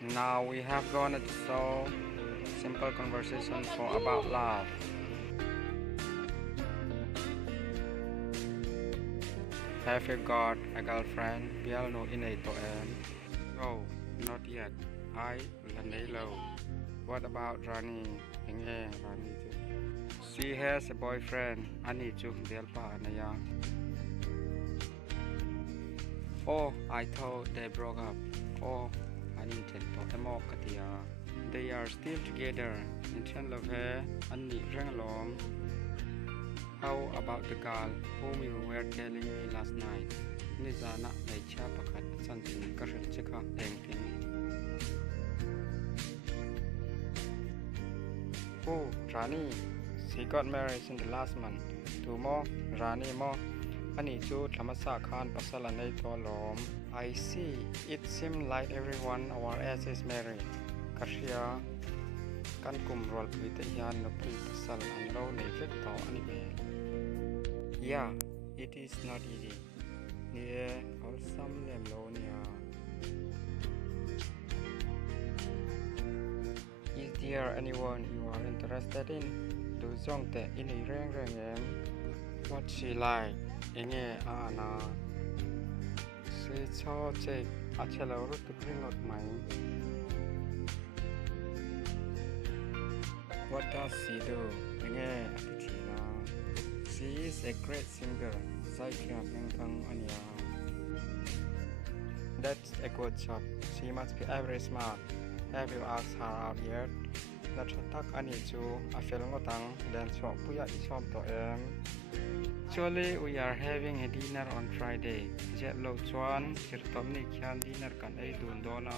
Now we have gone to so simple conversation for about love. Have you got a girlfriend? Biel no in a to em. Oh, not yet. I Lanelo. What about Rani? Hinge Rani too. She has a boyfriend. Ani chu Biel pa anaya. Oh, I thought they broke up. Oh, Ani chen to emo katia. They are still together. In chen love her. Ani rang along. How about the girl whom you were telling me last night? Nizana may chapakat sansin karin chika engting. Oh, Rani, she got married in the last month. Two more, Rani more. Ani chu Thamasa Khan Pasalanay Tolom. I see. It seems like everyone our age is married. Kashia kan kum rol pwede yan no pwede sal ang low na to anime. Yeah, it is not easy. Niye awesome nem low niya. Is there anyone you are interested in? Do zong te ini reng em. What she like? Inge ana. She cho check achelo rut to bring out my. What does she do? Inge atitina. She is a great singer. Saikia Bengkang Anya. That's a good job. She must be very smart. Have you asked her out yet? That tak ani chu a fel ngotang dan so puya isom to em. Actually, we are having a dinner on Friday. Jet lo chuan sirtom ni kyan dinner kan ay dun dona.